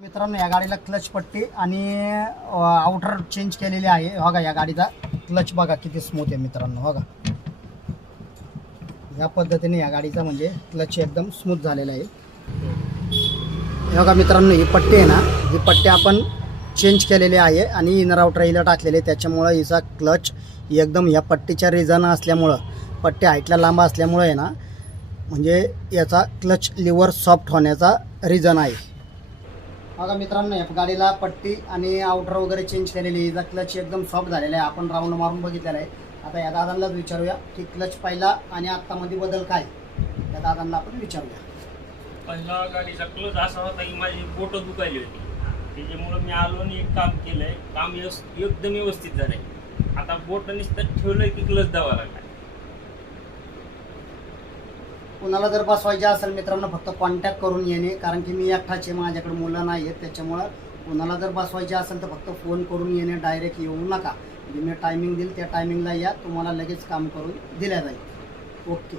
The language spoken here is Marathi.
मित्रांनो, या गाडीला क्लच पट्टी आणि आउटर चेंज केलेली आहे. बघा या गाडीचा क्लच बघा किती स्मूथ आहे मित्रांनो. बघा या पद्धतीने या गाडीचा म्हणजे क्लच एकदम स्मूथ झालेला आहे. बघा मित्रांनो, ही पट्टी आहे ना, ही पट्टी आपण चेंज केलेली आहे आणि इनर आउटर हिला टाकलेले, त्याच्यामुळं हिचा क्लच एकदम या पट्टीच्या रिझन असल्यामुळं, पट्टी हाईटला लांब असल्यामुळं आहे ना, म्हणजे याचा क्लच लिव्हर सॉफ्ट होण्याचा रिझन आहे. बघा मित्रांनो, या गाडीला पट्टी आणि आउटर वगैरे चेंज केलेली, हिचा क्लच एकदम सॉफ्ट झालेला आहे. आपण राऊंड मारून बघितलेला आहे. आता या दादांनाच विचारूया की क्लच पहिला आणि आत्तामध्ये बदल काय, त्या दादांना आपण विचारूया. पहिला गाडीचा क्लच असा होता की माझी बोटं दुखायली होती, त्याच्यामुळं मी आलो आणि एक काम केलंय, काम एकदम व्यवस्थित झालंय. आता बोट नुसतं ठेवलंय की क्लच दावा लागला. कुणाला जर बसवायचे असेल मित्रांनो, फक्त कॉन्टॅक्ट करून येणे, कारण की मी एकटाच आहे, माझ्याकडे मुलं नाही आहेत. त्याच्यामुळं कुणाला जर बसवायचे असेल तर फक्त फोन करून येणे, डायरेक्ट येऊ नका. म्हणजे मी टायमिंग देईल त्या टायमिंगला या, तुम्हाला लगेच काम करून दिल्या जाईल. ओके.